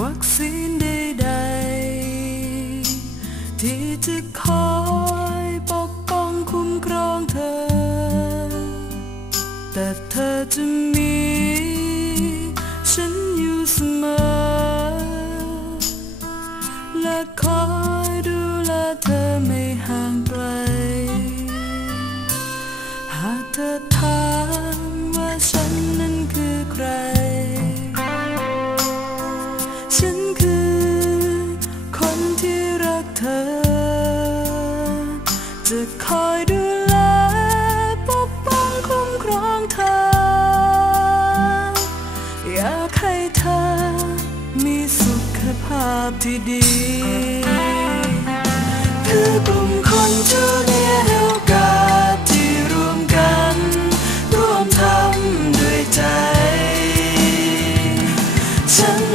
วัคซีนใดๆที่จะคอยปกป้องคุ้มครองเธอ แต่เธอจะมี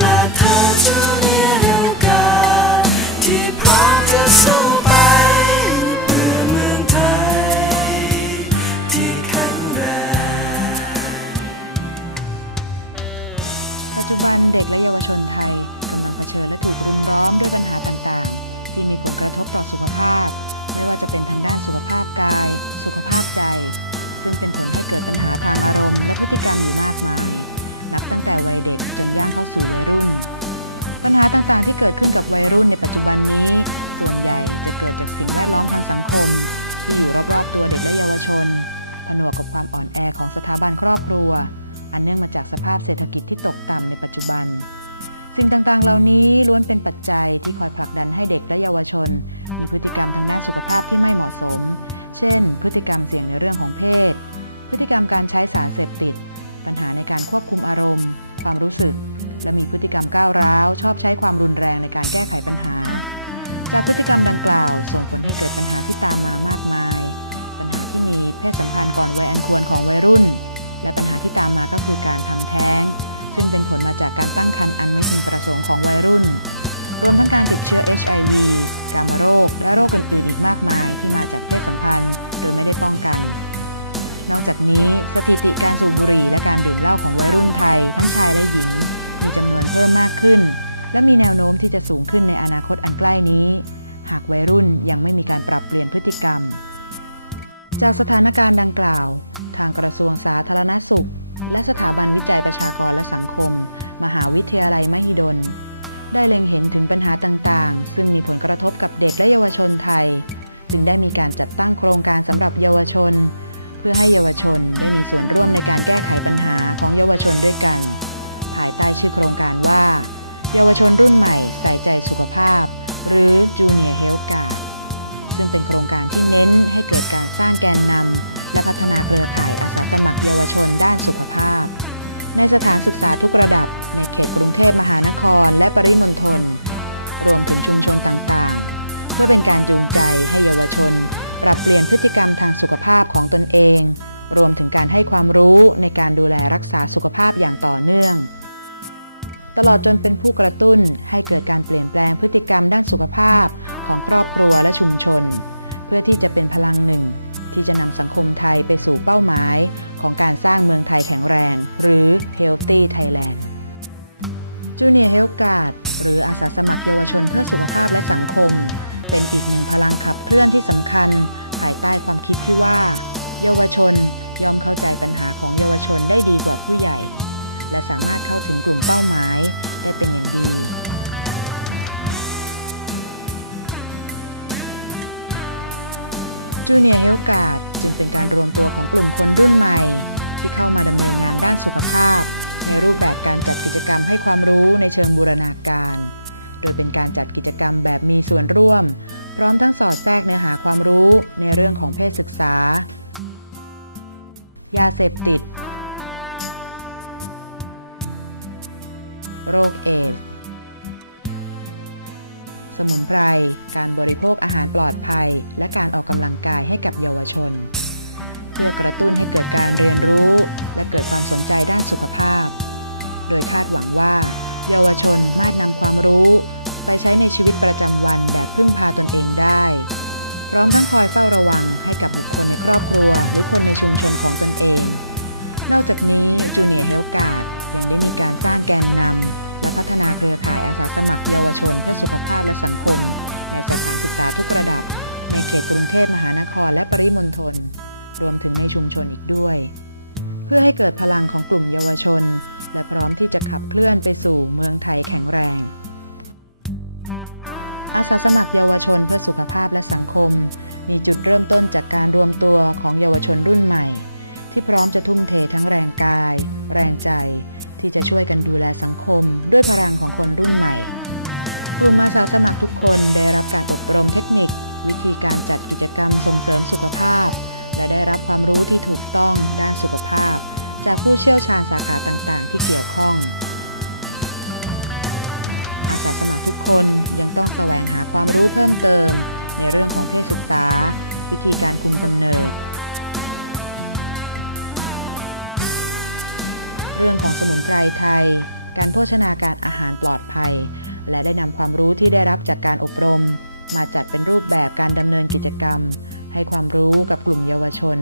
และเธอจูเนียร์เฮลกาที่พร้อมจะสู้ไปเพื่อเมืองไทย ที่แข็งแรง ปัจจุบันเด็กและเยาวชนไทยกำลังเผชิญและถูกรุมล้อมด้วยปัญหาต่างๆ ที่มีผลกระทบต่อสุขภาพ ไม่ว่าจะเป็นทางด้านสุขภาพกาย สุขภาพใจ ซึ่งเป็นผลให้เกิดปัญหาทางอารมณ์และพฤติกรรมอยู่มากมาย นับตั้งแต่วัยเด็กจนย่างเข้าสู่วัยรุ่น ปัญหาต่างๆที่เกิดขึ้นกับวัยรุ่นในปัจจุบันนี้ ส่วนใหญ่จะเกิดจากสิ่งแวดล้อมทางสังคม ที่อยู่รอบๆ ตัวเด็กและเยาวชน ผนวกกับความอ่อนแอของสถาบันครอบครัว อันเนื่องมาจากสภาพเศรษฐกิจที่ตกต่ำในปัจจุบัน สิ่งต่างๆ เหล่านี้ล้วนเป็นปัจจัยที่คอยผลักดันให้เด็กและเยาวชน มีพฤติกรรมทางด้านสุขภาพที่ไม่เหมาะสม เช่น พฤติกรรมเสี่ยงในเรื่องของเพศ พฤติกรรมการใช้สารเสพติด ปัญหาในการควบคุมอารมณ์ ความรู้สึก และมีพฤติกรรมก้าวร้าว ชอบใช้ความรุนแรงในการแก้ไขปัญหา จากพฤติกรรมดังกล่าว ส่งผลให้เกิดปัญหาที่ตามมามากมาย ปัญหาที่มีเพศสัมพันธ์ก่อนวัยอันควรของวัยรุ่น และปัญหาที่ตามมาก็คือการทำแท้ง ซึ่งเป็นผลมาจากการตั้งครรภ์อันไม่พึงประสงค์ของวัยรุ่น รวมทั้งการติดเชื้อ HIV กามโรค และโรคอื่นๆ อีกมากมายที่มาจากเพศสัมพันธ์ โดยไม่ได้ป้องกัน นอกจากนี้สถิติการสูบบุหรี่และการดื่มเหล้าของวัยรุ่นไทย ทั้งชายและหญิง มีจำนวนเพิ่มมากขึ้น และมีแนวโน้มที่จะสูงขึ้นในอนาคตอันใกล้นี้ หากวัยรุ่นยังไม่มีการปรับเปลี่ยนพฤติกรรม จากสถานการณ์ดังกล่าว ทางกระทรวงสาธารณสุข และสถาบันวิจัยประชากรและสังคม มหาวิทยาลัยมหิดล ได้เล็งเห็นถึงปัญหาต่างๆ ซึ่งมีผลกระทบกับเด็กและเยาวชนไทย จึงได้มีการจัดตั้งโครงการสำหรับเยาวชน เพื่อให้เยาวชนได้มีส่วนร่วมในการแก้ไขปัญหาของเยาวชนด้วยกัน ภายใต้ชื่อโครงการว่า เยาวชนรุ่นใหม่ใส่ใจสุขภาพ หรือ Junior Health Guard ซึ่งเป็นโครงการที่เน้นให้เกิดการสร้างแกนนำและพัฒนาเครือข่ายอาสาสมัครเยาวชนด้านสุขภาพ ในสถานศึกษาทุกระดับ ในเขตกรุงเทพมหานคร และปริมณฑลรวมถึงชุมชนต่างๆ เพื่อเป็นการจูงใจให้เยาวชน ปรับเปลี่ยนพฤติกรรมทางสุขภาพของตนเอง รวมถึงการให้ความรู้ในการดูแลรักษาสุขภาพอย่างต่อเนื่อง ตลอดจนเป็นผู้กระตุ้นให้เกิดการเปลี่ยนแปลงพฤติกรรมด้านสุขภาพของครอบครัวและชุมชน เพื่อที่จะเป็นพลังหนึ่ง ที่จะนำสังคมไทยไปสู่เป้าหมาย ของการสร้างเมืองไทยแข็งแรง หรือ Healthy Thailand Junior Health Guard หรืออาสาสมัครเยาวชนเพื่อสุขภาพและสังคม เป็นอีกหนึ่งพลังขับเคลื่อนที่สำคัญ ภายใต้ความคิดที่ว่า เยาวชนย่อมเข้าใจปัญหาของเยาวชนได้ดีกว่าผู้ใหญ่ และสามารถเข้าถึงกลุ่มเป้าหมายได้เป็นอย่างดี Junior Health Guard จึงเป็นการรวมตัวของกลุ่มคนรุ่นใหม่ ที่เข้ามาดำเนินงานด้านสุขภาพ ในรูปแบบการจัดกิจกรรมให้ความรู้ในเชิงบูรณาการ โดยเป็นการจัดกิจกรรมแบบมีส่วนร่วม พร้อมทั้งสอดแทรกเนื้อหาความรู้ในเรื่องของเพศศึกษา ยาเสพติด โรคเอดส์สมุนไพร การบริโภคอาหารปลอดภัย และการออกกำลังกายให้กับเยาวชน เพื่อกระตุ้นให้เกิดการเรียนรู้ และเกิดความสนใจด้านสุขภาพ โดยคาดหวังว่า เยาวชนมารถนำความรู้ ไปใช้ในชีวิตประจำวันแบบพึ่งพาตนเองได้ พร้อมทั้งคอยเฝ้าระวังให้กับบุคคลในครอบครัว หรือคนในชุมชนของตนเอง นอกจากนี้ Junior Health Guard ยังได้มีการสร้างแกนนำและพัฒนาเครือข่ายอาสาสมัครเยาวชนเพื่อสุขภาพและสังคม ในสถานศึกษาทุกระดับ ในเขตกรุงเทพมหานครและปริมณฑลรวมถึงในชุมชนอีกด้วย พื่อให้เกิดพลังของกลุ่มเยาวชน และพร้อมที่จะขับเคลื่อนไปสู่เมืองไทยแข็งแรง อาสาสมัครเยาวชนเพื่อสุขภาพและสังคม มีจุดเริ่มต้นจากการรวมตัวของเยาวชนรุ่นใหม่ ที่พร้อมจะทุ่มเททั้งแรงกาย แรงใจ ที่จะช่วยกันดูแลสังคม ด้วยพลังของคนรุ่นใหม่ กลุ่มอาสาสมัครทุกคนได้รับการอบรมเทคนิค วิธีการจัดกิจกรรมส่งเสริมสุขภาพ และได้รับความรู้ที่ถูกต้องด้านสุขภาพ จากผู้เชี่ยวชาญสาขาต่างๆ ที่เกี่ยวข้อง อาสาสมัครทุกคนยังต้องแสวงหาความรู้เพิ่มเติม ในเรื่องของเพศศึกษา วิธีการคุมกำเนิด เรื่องของสมุนไพรไทย การโภชนาการอาหารปลอดภัย และได้นำความรู้ที่ได้รับจากการอบรม มาจัดเป็นรูปแบบการดำเนินกิจกรรม ให้ความรู้กับกลุ่มเยาวชน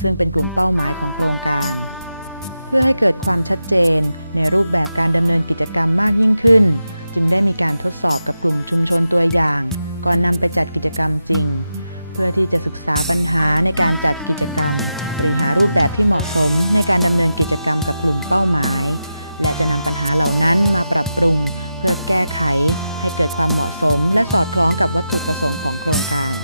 ซึ่งเป็นกลุ่มเป้าหมายของโครงการ เพื่อให้เกิดความชัดเจนในรูปแบบการดำเนินกิจกรรมมากยิ่งขึ้น จึงได้มีการทดสอบกับกลุ่มชุมชนตัวอย่าง ก่อนนำไปจัดกิจกรรมจริง เพื่อที่จะศึกษาปัญหาในการจัดกิจกรรม หรือหารูปแบบที่เหมาะสมในการดำเนินกิจกรรมกับกลุ่มเป้าหมาย และจะนำปัญหาเหล่านั้นมาปรับปรุง เพื่อแก้ไข ให้เกิดความเหมาะสม และสอดคล้องกับวัตถุประสงค์ของโครงการ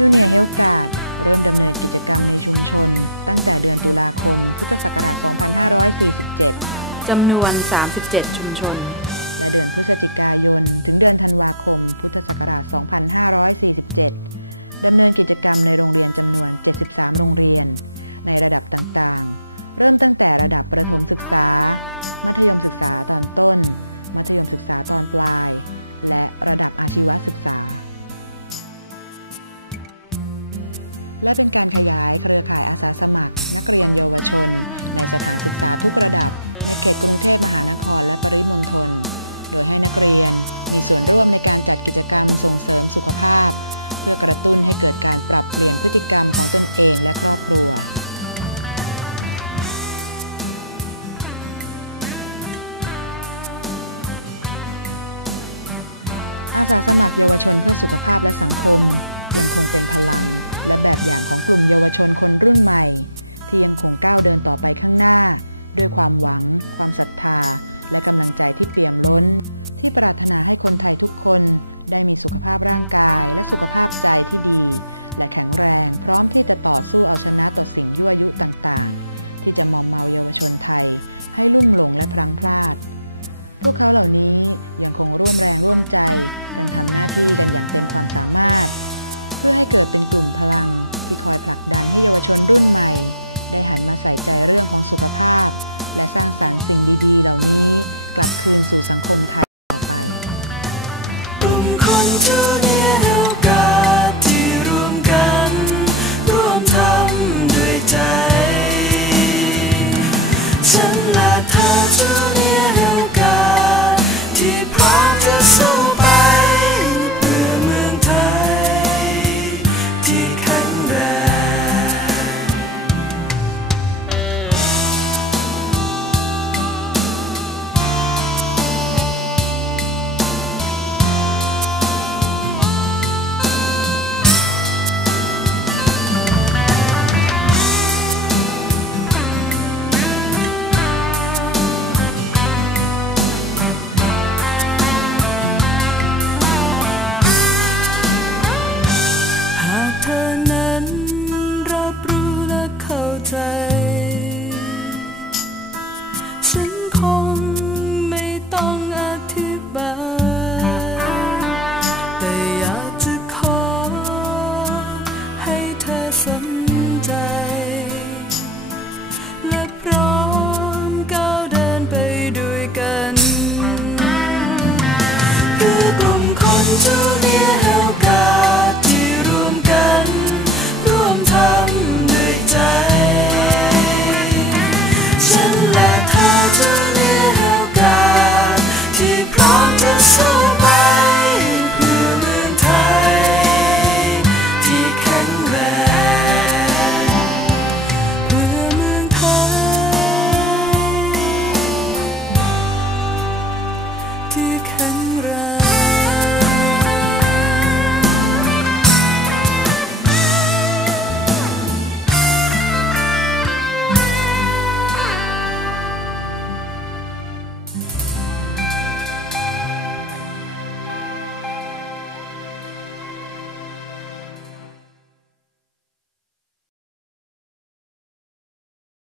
จูเนียร์เฮลการ์ดเริ่มดำเนินกิจกรรมในชุมชน ตั้งแต่เดือนตุลาคม พุทธศักราช 2547 จำนวน 37 ชุมชน และเดือนพฤศจิกายน ถึงเดือนธันวาคม พุทธศักราช 2547 ดำเนินกิจกรรมในโรงเรียนจำนวน 73 โรงเรียน ในระดับต่างๆ เริ่มตั้งแต่ระดับประถมศึกษา มัธยมศึกษาตอนต้น มัธยมศึกษาตอนปลาย และระดับอาชีวศึกษา และเป็นการขยายเครือข่ายอาสาสมัคร นักเรียนเยาวชน ในสถานศึกษาทุกระดับ ในเขตกรุงเทพมหานครและปริมณฑล โดยให้นักเรียนมีส่วนร่วมในการจัดกิจกรรมส่งเสริมสุขภาพ เพื่อกระตุ้นให้เกิดการปรับเปลี่ยนพฤติกรรมของตนเองและครอบครัวอาสาสมัครเยาวชนเพื่อสุขภาพและสังคม ยังคงเป็นพลังและแบบอย่างของกลุ่มเยาวชนคนรุ่นใหม่ ที่ยังคงก้าวเดินต่อไปข้างหน้า ด้วยความหวัง ความศรัทธา และกำลังใจที่เปี่ยมล้น ที่ปรารถนาให้คนไทยทุกคนได้มีสุขภาพร่างกาย และสุขภาพใจที่ดี และแข็งแรงพร้อมที่จะต่อสู้เอาชนะต่อสิ่งยั่วยุต่างๆ ที่จะมอมเมาเยาวชนไทย ให้ลุ่มหลงและพลังพลาด พวกเขาเหล่านี้ยังคงร่วมแรงร่วมใจ กันทำหน้าที่กันอย่างเต็มความสามารถ เพื่อให้เกิดเป็นกลุ่มพลัง ที่คอยผลักดันให้เยาวชนรุ่นใหม่ ได้หันมาใส่ใจเรื่องของสุขภาพ และสร้างสารรค์สิ่งดี ๆ เหล่านี้กลับคืนสู่สังคมไทย